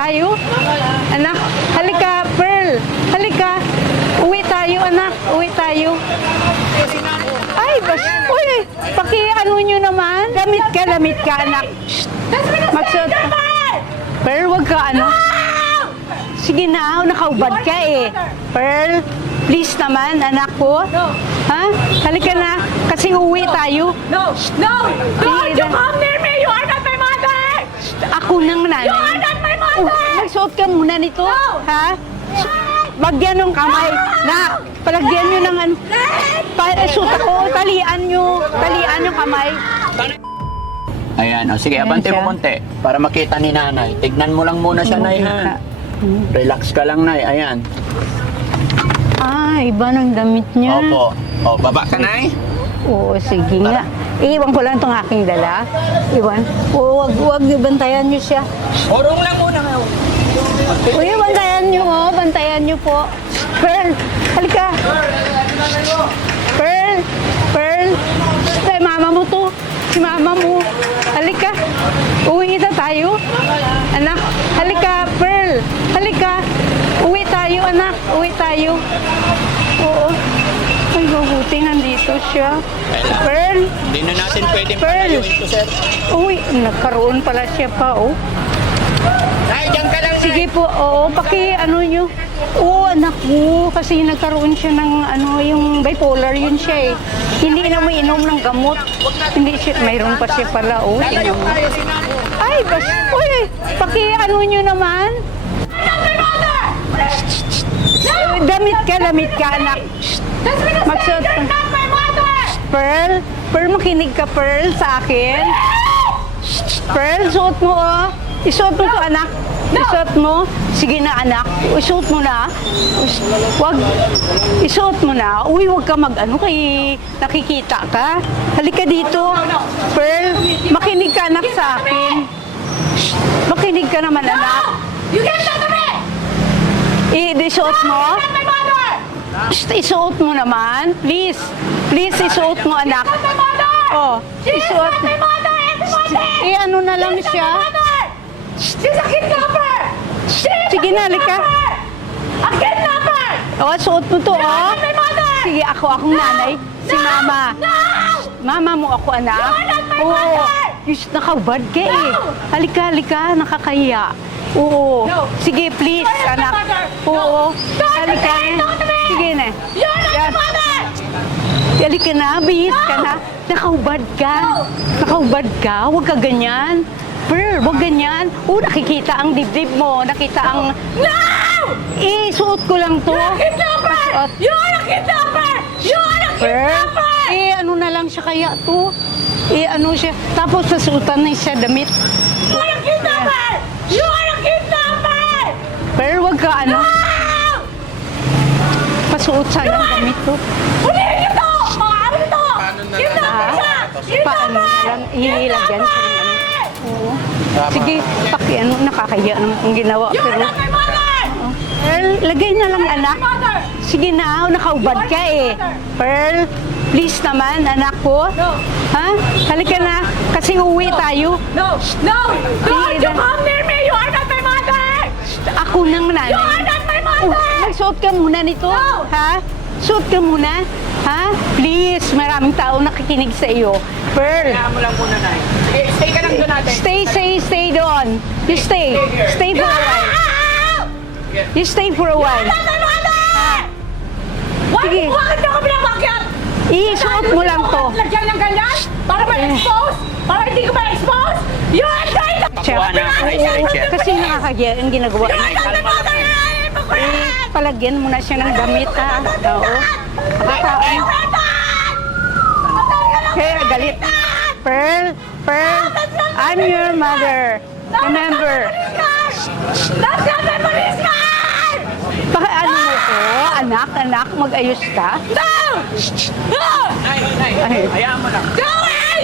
tayo. Anak, halika, Pearl. Halika. Uwi tayo, anak. Uwi tayo. Ay, uy, paki-ano nyo naman. Lamit ka, anak. Magsuot ka. Pearl, wag ka, ano. Sige na, nakaubad ka eh. Pearl, please naman, anak ko. Ha? Halika na, kasi uwi tayo. No! Don't you come near me! You are not my mother! Ako nang nanay. You are not my mother! Magsuot ka muna nito. No! Ha? Bagyan ng kamay. Na, palagyan nyo ng ano. Suot ako, talian nyo yung kamay. Ayan, o sige, Ayan abante siya. mo konti para makita ni nanay. Tignan mo lang muna siya, nay, ha? Relax ka lang, nay. Ayan. Ah, iba ng damit niya. Opo. O, baba ka, nay. Oo, sige nga. Iiwan ko lang itong aking dala. Iwan. Oo, wag bantayan niyo siya. Orong lang muna ngayon. Uy, bantayan niyo, oh. Bantayan niyo po. Pearl, halika. Pearl. Ay, mama mo to. Si mama mo. Halika. Uwi na tayo. Anak, halika, Pearl. Halika. Uwi tayo, anak. Uwi tayo. Oo. Ay, mabuti nandito siya. Pearl. Hindi na natin pwedeng Pearl. palayuin ito, sir. Uy, nagkaroon pala siya pa, oh. Nay, diyan ka lang, Sige po, oo, ano nyo. Oo, anak mo, kasi nagkaroon siya ng yung bipolar yun siya eh. Hindi na mainom ng gamot. Hindi siya, mayroon pa siya pala, oh. Tingnan mo. Ay, uy, ano nyo naman. Lamit ka, anak. Magsuot ka. Pearl, makinig ka, Pearl, sa akin. Pearl, suot mo, oh. Isuot mo to, anak. Isuot mo. Sige na, anak. Isuot mo na. Wag. Isuot mo na. Uy, wag ka kay nakikita ka. Halika dito. Pearl, makinig ka, anak, sa akin. Makinig ka naman, anak. You can't talk to me! Isuot mo. You're not my mother! Isuot mo naman. Please. Please, isuot mo, anak. She's not my mother! Oh, She's isuot. not my mother! Ano na lang She's not siya. my mother! She's a kidnapper! She's Sige a na, halika. kidnapper! A kidnapper! Oh, suot mo to, You're oh. not my mother! Sige, akong nanay. Si mama. No! Mama mo ako, anak. You're not my Oo. mother! Yes, nakahubad ka eh. No! Halika, nakakahiya. Oo. No! Sige, please, You're not my anak. mother! Oo. No! Don't Halika say na. no to me! Sige na. You're not Yan. my mother! Halika na, bihis ka na. Nakahubad ka. Nakahubad ka. Huwag ka ganyan. Pearl, huwag ganyan. Nakikita ang dibdib mo. Nakita ang... No! Suot ko lang to. You're a kidnapper! Suot. You're a kidnapper! You're a Pearl, kidnapper! ano na lang siya kaya to? Ano siya? Tapos nasuotan na siya damit. You're a kidnapper! You're a kidnapper! Pearl, huwag ka No! pasuot sana ng damit to. Hulihin niyo to! Mga ano to! Kidnapper siya! Paano na Kidnapper! lang ihilagyan siya ng damit. Oo. Sige, nakakahiya naman kung ginawa. You're Pero, not my mother! Pearl, lagay na lang, anak. My mother! Sige na, nakaubad ka eh. Pearl, please naman, anak ko. No! Ha? Halika na, kasi uwi tayo. No! No! Don't you Sige, come near me! You are not my mother! Ako nang nanay. You are not my mother! Magsuot ka muna nito. No! Ha? Suot ka muna. Ha? Please, maraming tao nakikinig sa iyo. Pearl, Kaya mo lang muna, nay. Sige, stay ka lang doon natin. stay doon. You stay. Stay for a while. You stay for a while. You're not my mother! Sige. Bakit niyo ako pinapakyat? Isuot mo lang to. Lagyan ng ganyan? Para ma-expose? Para hindi ko ma-expose? You're trying to... Pakuha na ako, nay, sa chair. Kasi nakakagiya ang ginagawa. You're not my mother! Palagyan mo na siya ng damit, ha? Oo. Nakakaon. Kaya galit. Pearl, I'm your mother. Remember. That's not my police car! Ano mo ko? Anak, mag-ayos ka? No! No! Nay, Ay. hayaan mo lang. Go away!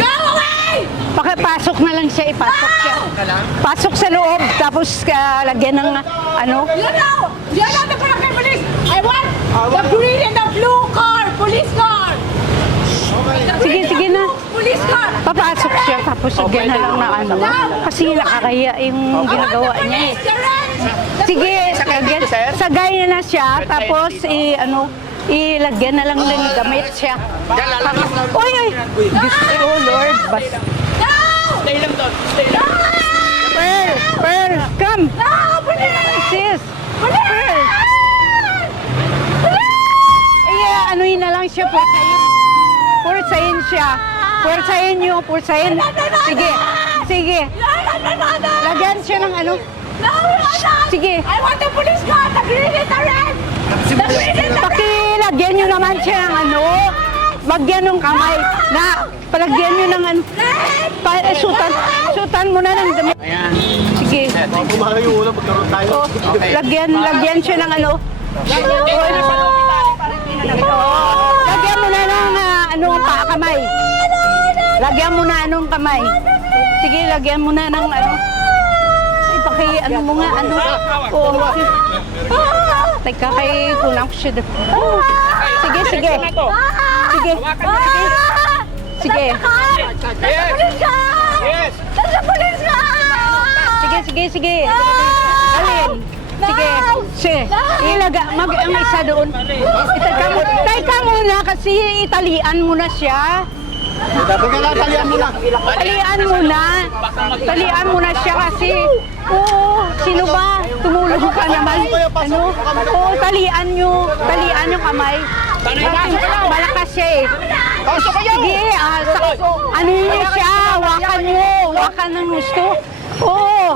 Go away! Pakipasok na lang siya, ipasok siya. Ka lang. Pasok sa loob, tapos lagyan ng ano. You know! You're not the Barangay Police! I want the green and the blue car! Police car! The Sige, green and sige the na. blue Police car! Papasok siya, tapos lagyan na lang na ano. Kasi nakakaya yung ginagawa niya eh. Sige, lagyan, sagay na siya, tapos ilagyan na lang ng damit siya. Oy, oy! Oh Lord, bas. Stay lang doon. Stay lang. Pearl, come! Sis! Pearl! Anuhin na lang siya, pursahin. Pursahin siya. Pursahin niyo, pursahin. Sige, sige. Lagyan siya ng ano. Sige. I want the police car! Nag-read rin! Pakilagyan niyo naman siya ng ano. Magyan ng kamay. Na, palagyan niyo ng ano. Sutan mo na ng damit. Ayan. Sige. Kumain yung ulam, magkaroon tayo. Lagyan siya ng ano. Lagyan mo na ng kamay. Lagyan mo na anong kamay. Sige, lagyan mo na ng ano. Ano mo nga, ano. Oo. Teka, kay kulang ko siya. Sige, sige. Sige. Sige. Yes! Nasa police car! Sige, sige, sige. Alin? Sige. Sige. Ilaga, ang isa doon. Teka muna kasi italian mo na siya. Talian mo na. Talian mo na. Talian mo na siya kasi. Oo, sino ba? Tumulong ka naman. Ano? Oo, talian nyo. Talian yung kamay. Malakas siya eh. Sige, ano nyo siya? Wakan nyo. Wakan ng gusto. Oo.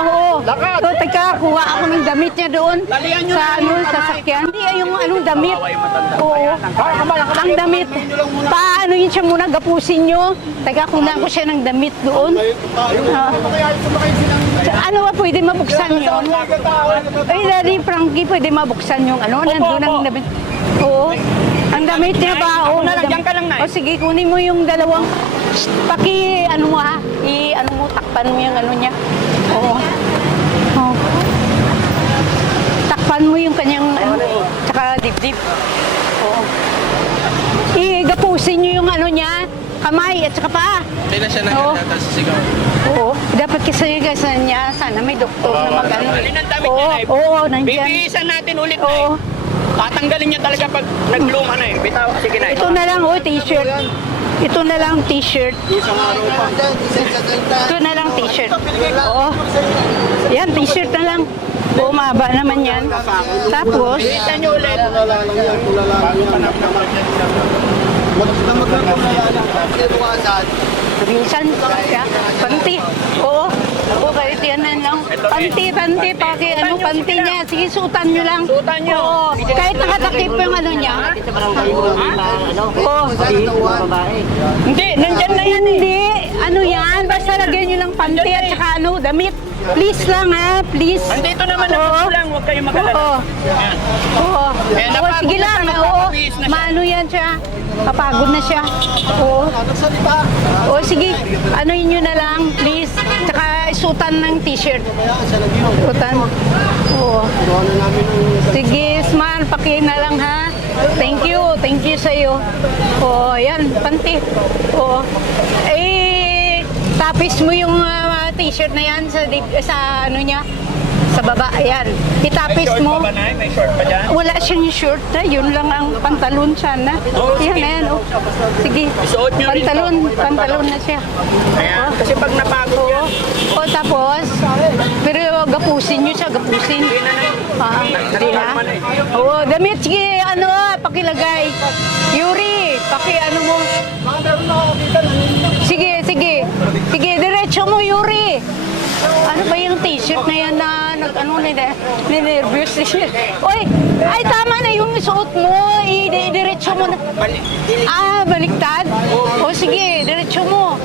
Oo. So, teka, kuha ako ng damit niya doon. Sa sasakyan. Hindi, yung anong damit. Oo. Ang damit. Paano yun siya muna? Gapusin nyo. Teka, kuha ko siya ng damit doon. Ano ba pwede mabuksan yun? Ay, Daddy Frankie, pwede mabuksan yung ano? Nandun ang damit. Oo. Ang damit niya ba? Oo, Diyan ka lang, Nay. O sige, kunin mo yung dalawang. Ano mo ha? Ano mo, takpan mo yung ano niya. Oo. Oo. Takpan mo yung kanyang ano. Tsaka dibdib. Oo. Gapusin nyo yung ano niya. Kamay at saka paa. Hindi na siya Oo. nagsigaw. Oo. Dapat kasi niya, sana may doktor na mag-ano. Alin ang damit Oo, niya, Nay? oo, nandyan. Bibihisan natin ulit, Nay. Oo. Tatanggalin niya talaga pag nagluma na eh. Bitaw, sige na. Ito na lang, oh, t-shirt. Ito na lang t-shirt. Ito na lang t-shirt. Oo. Yan, t-shirt na lang. Bumaba naman yan. Tapos, Bihisan niyo ulit. minsan, panty. Oo. Oo, kahit yan na lang. Panty, paki, panty niya. Sige, sutan nyo lang. Sutan nyo. Oo. Kahit nakatakip yung ano niya. Oo. Hindi, nandyan na yan eh. Hindi. Ano yan? Basta lagyan nyo lang panty at saka damit. Please lang ha, please. Andito naman na Oo. lang, huwag kayong magalala. Oo. Ayan. Oo. Eh, Oo, napagod sige na lang. siya, Oo. napapabihis na siya. Maano yan siya. Kapagod na siya. Oo. Oo, sige. Ano nyo na lang, please. Tsaka sutan ng t-shirt. Sutan. Oo. Sige, smile. Paki na lang ha. Thank you. Thank you sa'yo. Oo, yan. Panty. Oo. Tapis mo yung t-shirt na yan sa ano niya. Sa baba, ayan. Itapis May short mo. pa ba, Nay? May short pa dyan? Wala siyang short na, yun lang ang pantalon sana. Oo, Yan, sige. ayan, oh. Sige. Isuot nyo rin to. Pantalon na siya. Ayan. Kasi pag napagod yan. O tapos, pero gapusin nyo siya, gapusin. Hindi na? Oo, damit, sige, pakilagay. Yuri, mo. Sige, sige. Sige, diretso mo, Yuri. Ano ba yung t-shirt na yan na ninervous siya? Oy, ay tama na yung suot mo. Diretso mo na. Baliktad? O sige, diretso mo.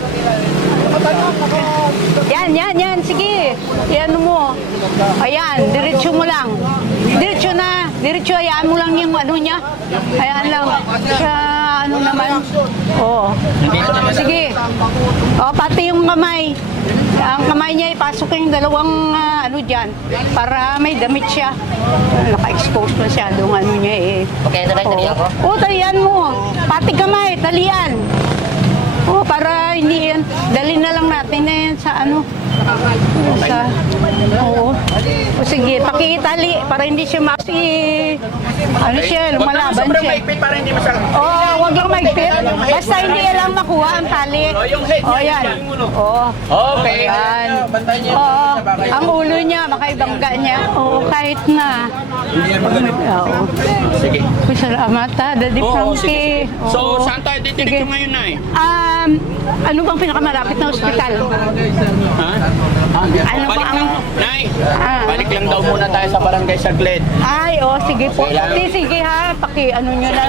Yan, sige. Yan mo. Ayan, diretso mo lang. Diretso na. Diretso, hayaan mo lang yung ano niya. Hayaan lang. Sa ano naman. Oo. Sige. O, pati yung kamay. Ang kamay niya, ipasok yung dalawang dyan. Para may damit siya. Naka-expose masyadong ano niya eh. Okay, ito ba? Talian ko? Oo, talian mo. Pati kamay, talian. Oh, para hindi yan. Dali na lang natin na yan sa ano. Sa, oo. O sige, pakitali para hindi siya ano siya, lumalaban siya. para hindi masakit. Oo, wag lang maigpit. Basta hindi lang makuha ang tali. O, yan. Oo. Okay. Yan. Oo. Ang ulo niya, makaibangga niya. Oo, kahit na. Oo. Sige. Salamat ha, Daddy Frankie. So, Oo. saan tayo Sige. dito ngayon, Nay? Ano bang pinakamalapit na ospital? Ha? Ano ba Balik ang... lang, Nay. Ah. Balik lang daw muna tayo sa barangay saglit. Ay, sige po. Okay lang. Sige ha, ano nyo na